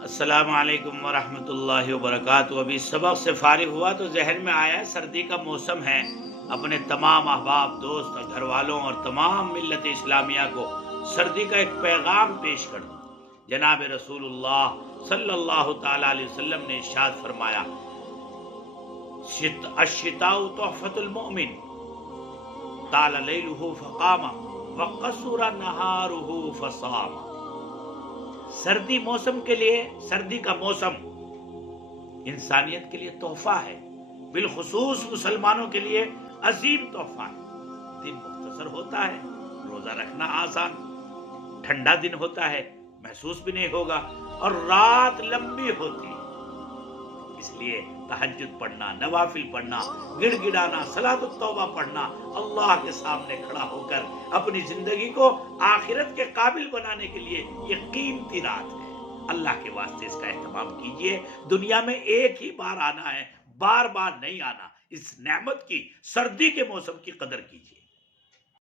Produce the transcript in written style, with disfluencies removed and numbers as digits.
السلام علیکم ورحمۃ اللہ وبرکاتہ۔ ابھی سبق سے فارغ ہوا تو ذہن میں آیا سردی کا موسم ہے، اپنے تمام احباب دوست اور گھر والوں اور تمام ملت اسلامیہ کو سردی کا ایک پیغام پیش کر دوں۔ جناب رسول اللہ صلی اللہ تعالی علیہ وسلم نے ارشاد فرمایا، الشتاء تحفۃ المؤمن طال لیلہ فقام وقصر نہارہ فصام۔ سردی موسم کے لیے، سردی کا موسم انسانیت کے لیے تحفہ ہے، بالخصوص مسلمانوں کے لیے عظیم تحفہ ہے۔ دن مختصر ہوتا ہے، روزہ رکھنا آسان، ٹھنڈا دن ہوتا ہے، محسوس بھی نہیں ہوگا، اور رات لمبی ہوتی ہے۔ اس لیے تہجد پڑھنا، نوافل پڑھنا، گڑ گڑانا، صلاۃ التوبہ پڑھنا، اللہ کے سامنے کھڑا ہو کر اپنی زندگی کو آخرت کے قابل بنانے کے لیے یہ قیمتی رات ہے۔ اللہ کے واسطے اس کا اہتمام کیجئے۔ دنیا میں ایک ہی بار آنا ہے، بار بار نہیں آنا۔ اس نعمت کی، سردی کے موسم کی قدر کیجئے۔